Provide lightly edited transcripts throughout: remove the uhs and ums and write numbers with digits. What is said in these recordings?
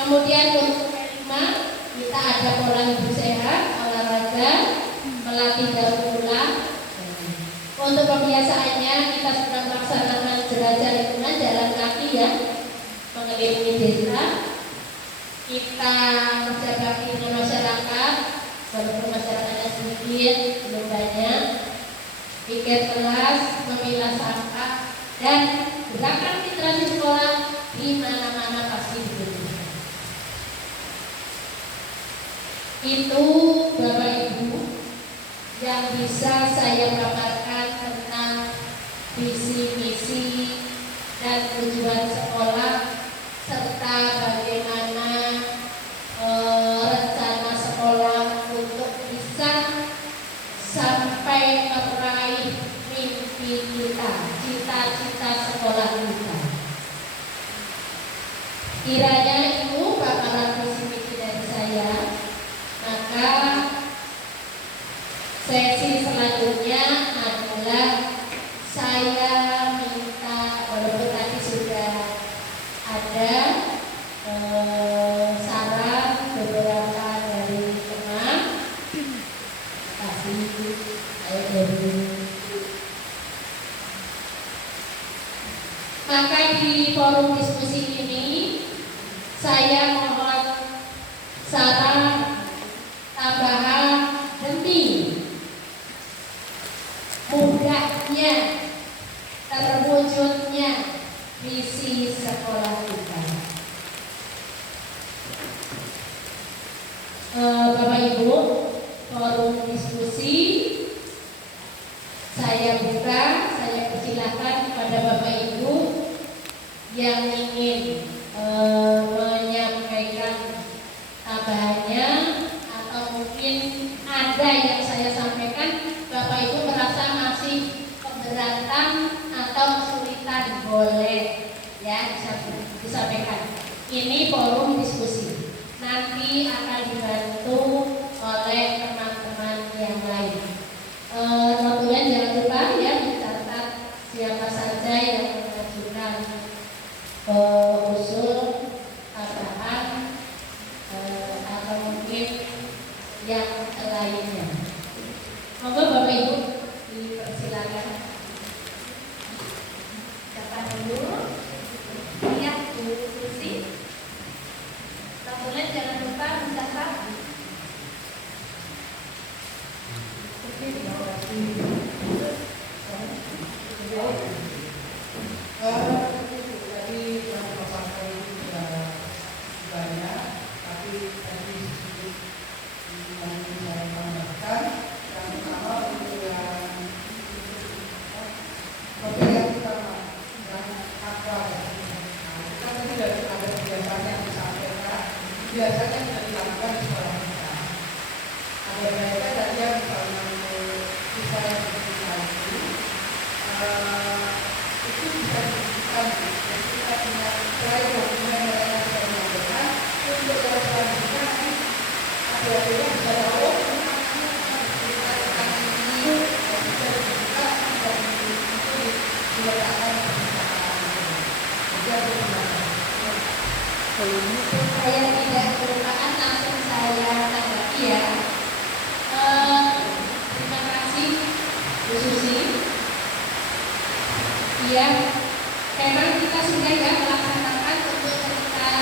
Kemudian untuk kelima, kita ada pola hidup sehat, olahraga, melatih daur ulang. Untuk pembiasaannya kita sudah melaksanakan jelajah lingkungan jalan kaki ya, mengelilingi desa. Kita kerja bakti dengan masyarakat, walaupun masyarakatnya sedikit, belum banyak. Pikir kelas, memilah sampah, dan gerakan literasi sekolah di mana-mana pasti dibutuhkan. Itu Bapak Ibu yang bisa saya paparkan tentang visi misi dan tujuan sekolah serta bagaimana rencana sekolah untuk bisa sampai meraih mimpi kita, cita-cita sekolah kita. Kiranya itu paparan visi misi dari saya. Maka sesi selanjutnya adalah saya minta, walaupun tadi sudah ada saran beberapa dari teman, kasih saya dari. Maka di forum diskusi ini saya mohon saran tambahan demi mudahnya terwujudnya visi sekolah kita. Bapak Ibu, forum diskusi saya buka, saya persilakan kepada Bapak Ibu yang ingin menyampaikan tambahannya, atau mungkin ada yang saya sampaikan Bapak Ibu merasa masih keberatan atau kesulitan, boleh ya disampaikan. Ini forum diskusi, nanti akan dibantu oleh teman-teman yang lain. Kemudian jangan lupa ya dicatat siapa saja yang mengajukan usul tambahan atau mungkin yang lainnya. Monggo Bapak Ibu dipersilakan. Siapa dulu? Lihat Bu Susi. Kemudian jangan lupa mencatat. Tadi yang paparan itu sudah banyak, tapi tadi sedikit yang ingin saya tambahkan. Yang pertama untuk yang utama dan akal. Kita tadi ada kebiasaan yang disampaikan, biasanya sudah dilakukan di sekolah kita. Ada baiknya tadi yang misalnya kita yang berkomunikasi itu bisa diberikan kita punya selain dokumen yang sudah menyampaikan untuk yang selanjutnya akhirnya bisa tahu Saya tidak melupakan, langsung saya tanggapi ya. Terima kasih Bu Susi. Iya, memang kita sudah ya melaksanakan untuk cerita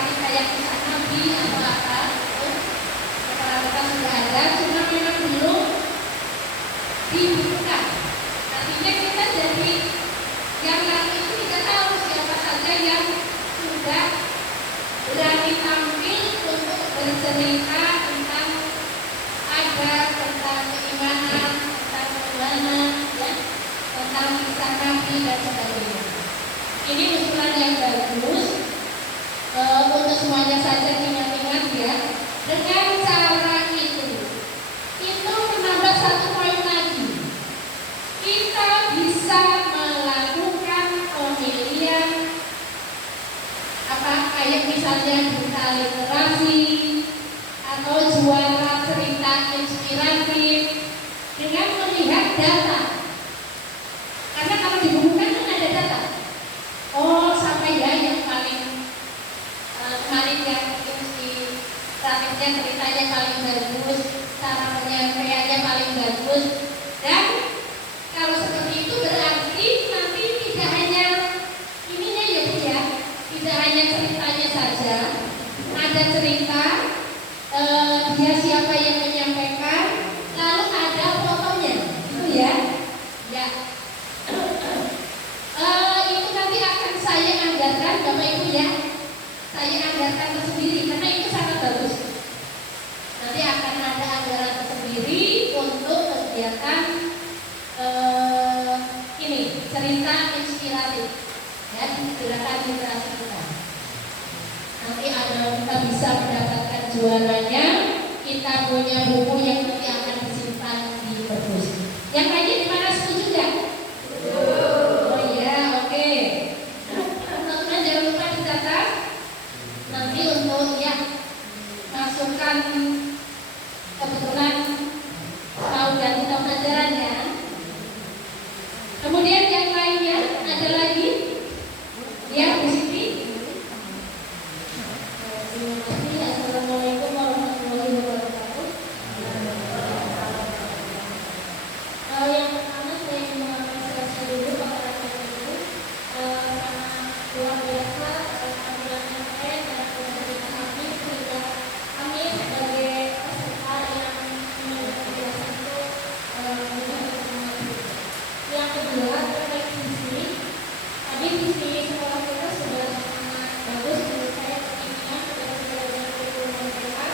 kita yang bisa nabi atau apa, kepala kita sudah ada, cuma memang belum dibutuhkan. Artinya kita jadi yang lain itu tidak tahu siapa saja yang sudah berani tampil untuk bercerita tentang adat, tentang keimanan, tentang keimanan, ya, tentang kisah Nabi dan sebagainya. Ini usulan yang bagus untuk semuanya saja ingat-ingat ya. Dengan cara itu menambah satu poin lagi. Kita bisa melakukan pemilihan kayak misalnya duta literasi atau juara cerita inspiratif dengan melihat data. Karena kalau di buku kan ada data. Oh sampai ya yang paling maksudnya ceritanya paling bagus, cara penyampaiannya paling bagus. Dan kalau seperti itu berarti nanti tidak hanya ininya ya Bu ya, tidak hanya ceritanya saja, ada cerita dia siapa yang menyampaikan, lalu ada fotonya, itu ya. Ya. Itu nanti akan saya anggarkan Bapak Ibu ya. Saya anggarkan tersendiri karena itu sangat bagus. Nanti akan ada anggaran tersendiri untuk kegiatan ini cerita inspiratif ya, gerakan literasi kita. Nanti kita bisa mendapatkan juaranya. Kita punya buku yang nanti akan disimpan di perpus. Yang lainnya di mana, setuju nggak? Oh iya, oke. Teman-teman jangan lupa dicatat. Nanti untuk ya masukkan, kebetulan mau ganti tahun ajaran ya. Kemudian yang lainnya ada lagi? Ya, Bu Siti. Terima kasih. Assalamualaikum warahmatullahi wabarakatuh. Yang pertama saya mengapresiasi dulu pengarahan itu karena luar biasa tampilannya keren dan kemudian kami sehingga kami sebagai peserta yang biasa itu mudah bersemangat. Yang kedua terkait visi, tadi visi sekolah kita sudah sangat bagus menurut saya, keinginan kepada pelajaran kurikulum mereka.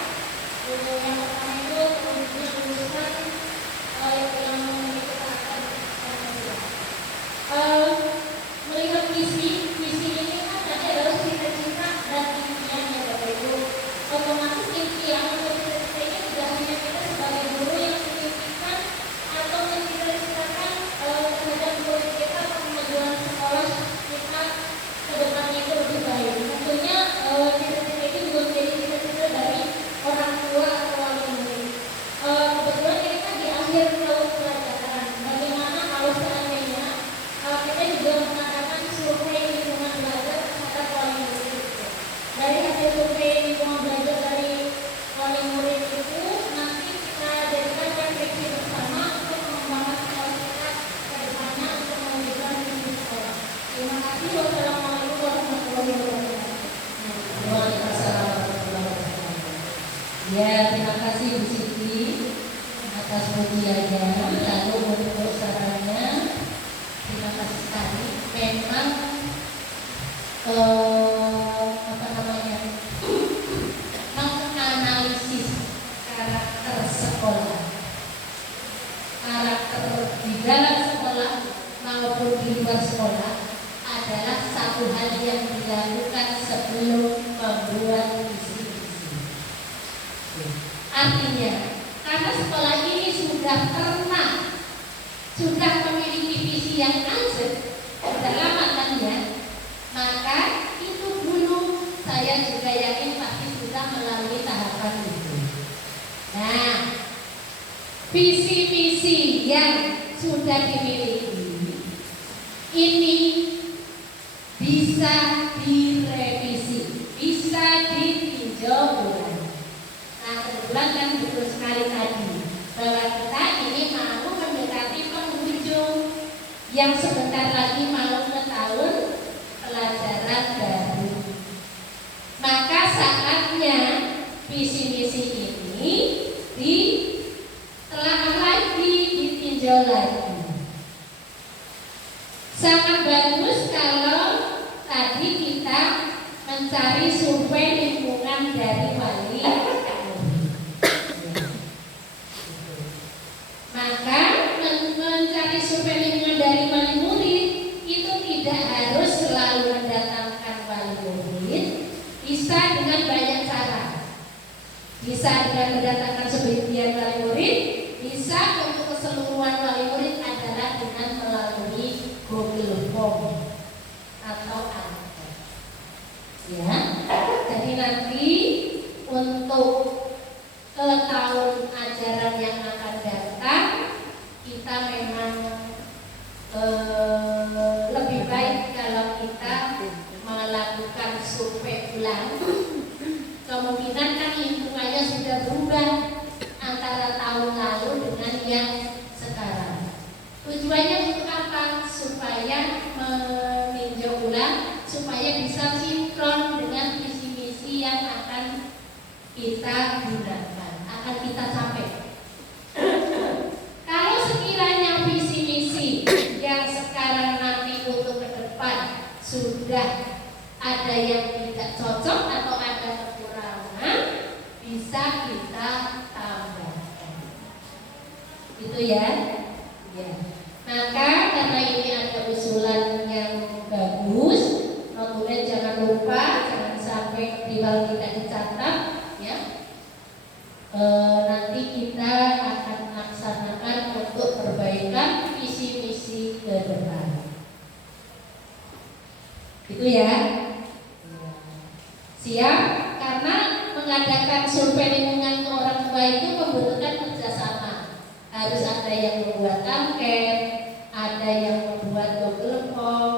Yang pertama itu kemudian lulusan yang memiliki karakter melihat visi ini kan tadi adalah cita-cita dan impian ya Bapak Ibu. Otomatis impian atau cita-cita ini tidak hanya kita sebagai guru yang memimpikan atau mencita-citakan terhadap guru kita atau kemajuan sekolah kita ke depannya itu lebih baik. Tentunya cita-cita itu juga menjadi cita-cita dari orang tua atau wali murid. Kebetulan ini kan di akhir tahun pelajaran, bagaimana kalau seandainya kita juga mengadakan survei lingkungan belajar terhadap wali murid. Dari hasil survei lingkungan belajar dari wali murid itu nanti kita jadikan refleksi bersama untuk mengembangkan sekolah kita ke depannya untuk mewujudkan visi sekolah. Terima kasih. Wassalamualaikum warahmatullahi wabarakatuh. Waalaikumsalam warahmatullahi wabarakatuh. Ya, terima kasih Bu Siti atas pujiannya. Lalu untuk sarannya, terima kasih sekali. Memang apa namanya, menganalisis karakter sekolah, karakter di dalam sekolah maupun di luar sekolah adalah satu hal yang dilakukan sebelum membuat visi-visi. Artinya, karena sekolah ini sudah memiliki visi yang ajak, sudah lama kan ya, maka itu dulu saya juga yakin pasti sudah melalui tahapan itu. Nah, visi-visi yang sudah dimiliki ini bisa direvisi, bisa ditinjau ulang. Nah, kebetulan kan betul sekali tadi bahwa kita ini mau mendekati penghujung yang sebentar lagi mau ke tahun pelajaran baru. Maka saatnya visi-misi ini ditelaah lagi, ditinjau lagi. Sangat bagus kalau tadi kita mencari survei lingkungan dari wali murid. Maka mencari survei lingkungan dari wali murid itu tidak harus selalu mendatangkan wali murid, bisa dengan banyak cara. Bisa dengan mendatangkan sebagian wali murid, bisa untuk keseluruhan wali murid adalah dengan melalui Google Form atau angket. Ya, jadi nanti untuk ke tahun ajaran yang akan datang kita memang lebih baik kalau kita melakukan survei ulang kemungkinan kan lingkungannya sudah berubah antara tahun lalu dengan yang sekarang. Tujuannya untuk apa? Supaya meninjau ulang, supaya bisa sinkron dengan visi misi yang akan kita gunakan, akan kita capai. Kalau sekiranya visi misi yang sekarang nanti untuk ke depan sudah ada yang tidak cocok atau ada kekurangan, bisa kita tambahkan. Itu ya. Ya. Maka karena ini ada usulan yang bagus, kemudian jangan lupa jangan sampai ketimbang tidak dicatat, ya. Nanti kita akan laksanakan untuk perbaikan visi misi ke depan. Itu ya. Siap? Karena mengadakan survei lingkungan ke orang tua itu membutuhkan kerjasama. Harus ada yang membuat angket, ada yang membuat Google Form.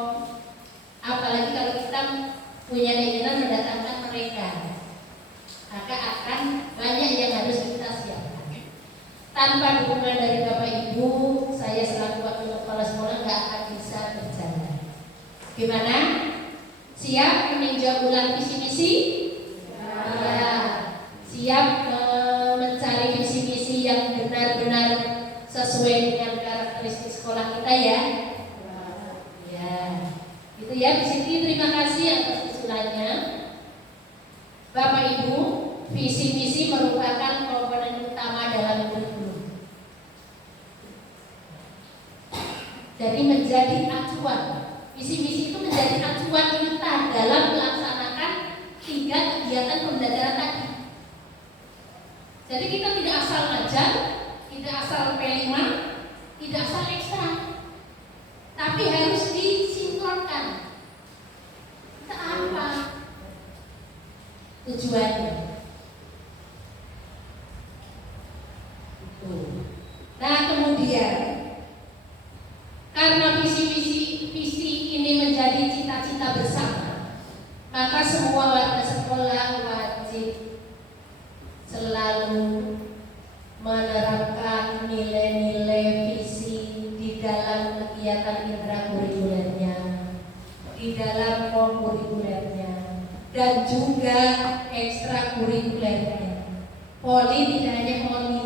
Apalagi kalau kita punya keinginan mendatangkan mereka, maka akan banyak yang harus kita siapkan. Tanpa dukungan dari Bapak Ibu, saya selaku wakil kepala sekolah nggak akan bisa berjalan. Gimana? Siap meninjau ulang visi misi? Ya. Siap mencari visi misi yang benar-benar sesuai dengan karakteristik sekolah kita ya? Ya. Itu ya, di sini terima kasih atas usulannya. Bapak Ibu, visi misi merupakan komponen utama dalam kurikulum. Jadi menjadi acuan. Visi misi itu menjadi acuan kita dalam melaksanakan 3 kegiatan pembelajaran tadi. Jadi kita tidak asal ngajar, tidak asal P5, tidak asal ekstra, tapi harus disinkronkan. Kita apa tujuannya? Nah kemudian karena visi ini menjadi cita-cita bersama, maka semua warga sekolah wajib selalu menerapkan nilai-nilai visi di dalam kegiatan intrakurikulernya, di dalam kurikulernya, dan juga ekstrakurikulernya. Poli tidak hanya poli,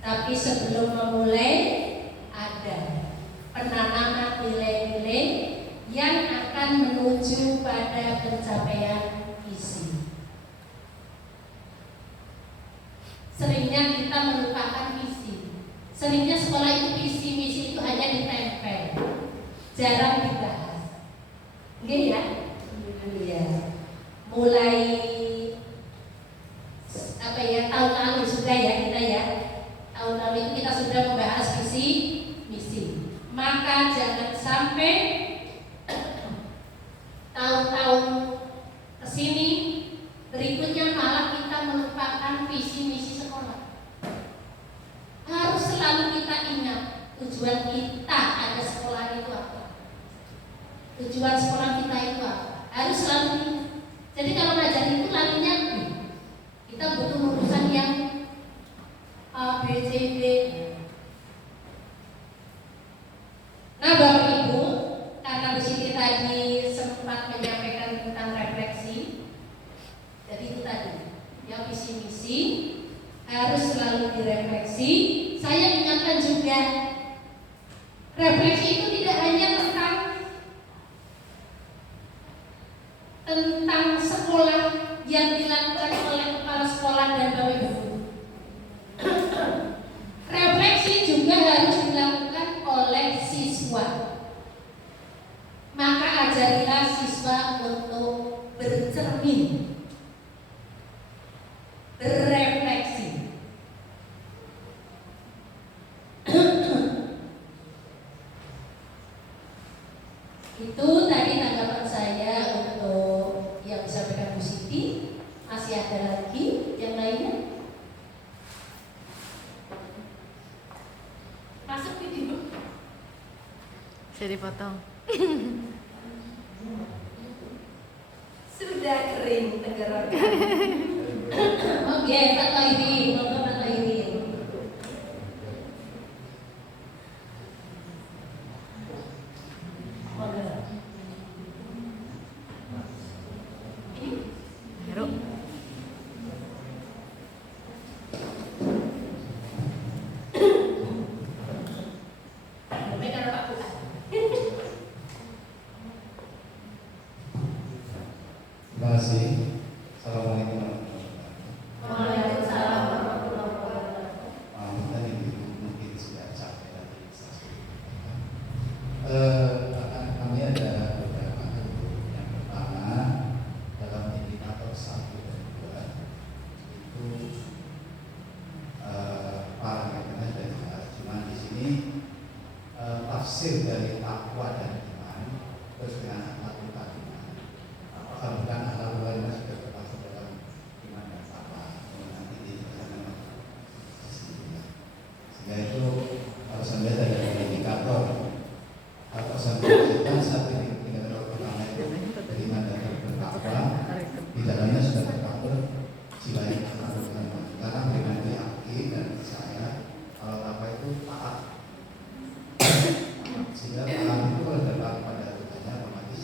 tapi sebelum memulai ada penanaman nilai-nilai yang akan menuju pada pencapaian visi. Seringnya kita melupakan visi. Seringnya sekolah itu visi misi itu hanya ditempel, jarang dibahas. Oke ya? Iya. Mulai apa ya, tahun lalu sudah ya kita ya. Tahun lalu itu kita sudah membahas visi misi. Maka jangan sampai tahun-tahun kesini berikutnya malah kita melupakan visi misi sekolah. Harus selalu kita ingat tujuan kita ada sekolah itu apa. Tujuan sekolah kita itu apa. Harus selalu ingat. Jadi kalau ngajar itu larinya kita butuh urusan yang A, B, C, D. Nah Bapak Ibu, karena Bu Siti tadi sempat menyampaikan tentang refleksi, jadi itu tadi, yang visi misi harus selalu direfleksi. Saya ingatkan juga, refleksi itu tidak hanya tentang sekolah yang dilakukan oleh kepala sekolah dan Bapak Ibu. Refleksi juga harus dilakukan oleh siswa. Maka ajarilah siswa untuk bercermin, berefleksi. Itu tadi tanggapan saya untuk yang disampaikan Bu Siti. Masih ada lagi yang lainnya? Masuk video. Saya dipotong. Sudah. Sudah kering tenggorokan. Oke, Pak Tohiri, monggo Pak Tohiri. Monggo. Heru. Mereka Pak Bukan. Terima kasih. Assalamualaikum warahmatullahi wabarakatuh. Waalaikumsalam warahmatullahi wabarakatuh. Mungkin ibu mungkin sudah sampai tadi stasiun. Kami ada beberapa bentuk. Yang pertama dalam indikator 1 dan 2 itu parameternya sudah jelas. Cuma di sini tafsir dari takwa dan iman terus dengan akhlak iman. Apakah bukan akhlak iman sudah termasuk dalam iman dan takwa? Nanti dijelaskan sehingga itu harus Anda dari indikator atau sampai kita satu indikator pertama itu beriman dan bertakwa, di dalamnya sudah tercover sila yang karena beriman itu yakin dan percaya, kalau takwa itu taat, sehingga taat itu kalau dapat pada tujuannya otomatis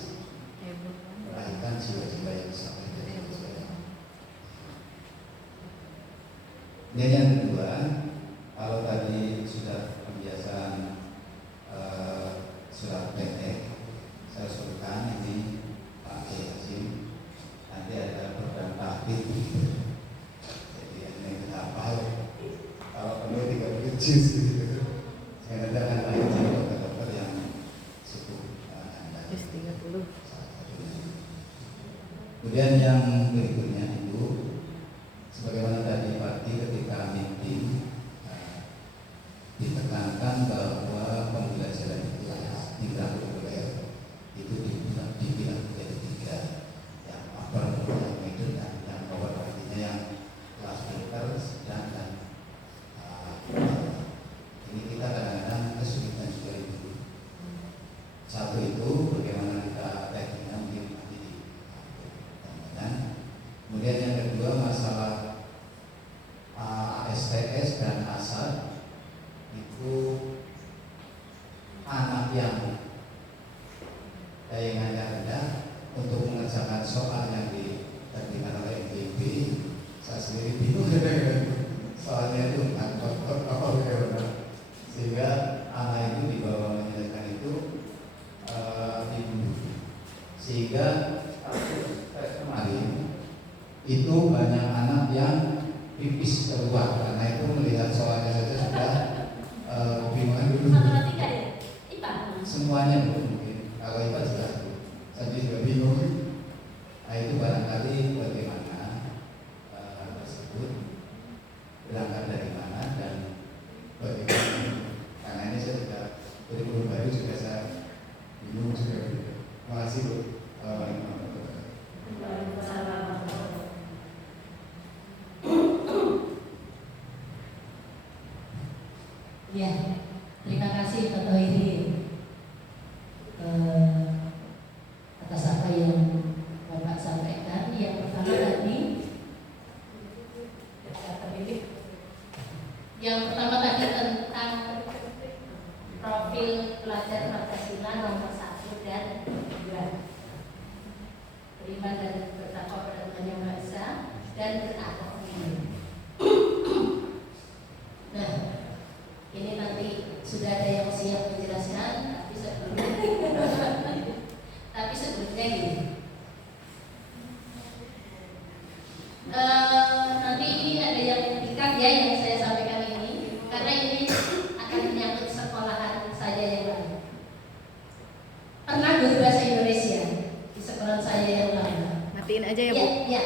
melahirkan jiwa-jiwa yang sampai jadi sesuai. Dan yang kedua, kalau tadi sudah kebiasaan surat pendek, saya usulkan ini Pak Yasin nanti ada program tahdid. Jadi yang kita hafal, kalau perlu 3 juz gitu. Saya katakan lain sama dokter yang cukup Anda. Juz 30. Kemudian yang berikutnya itu sebagaimana tadi pagi ketika meeting ditekankan bahwa pembelajaran kelas tidak reguler itu dibilang menjadi 3, yang upper, yang middle, dan yang lower. Artinya yang kelas pinter, sedang, dan ini kita kadang-kadang kesulitan juga itu. Satu itu bagaimana kita tekniknya mungkin nanti dan kemudian yang kedua masalah ASTS dan ASAD itu anak yang dayangannya rendah untuk mengerjakan soal yang diterima oleh MTB. Saya sendiri bingung soalnya itu bukan sehingga anak itu dibawa menyelesaikan itu dibunuh. Sehingga kemarin itu banyak anak yang pipis keluar karena itu melihat soalnya saja sudah kebingungan dulu. Matematika ya? IPA? Semuanya mungkin. Kalau IPA jelas Bu. Saya juga bingung. Nah itu barangkali bagaimana hal tersebut berangkat dari mana dan bagaimana. Karena ini saya juga dari guru baru juga saya bingung juga. Terima kasih Bu. Ya, terima kasih Pak Tohiri atas apa yang Bapak sampaikan. Yang pertama tadi, tentang profil pelajar Pancasila nomor 1 dan 2, beriman dan bertakwa pada Tuhan Yang Maha Esa dan berakhlak mulia. Nah, ini nanti sudah ada yang siap menjelaskan, tapi sebelumnya gini. Nanti ini ada yang dikat ya yang saya sampaikan ini, karena ini akan menyangkut sekolahan saya yang lalu. Pernah guru bahasa Indonesia di sekolah saya yang lama. Matiin aja ya, Bu. Ya,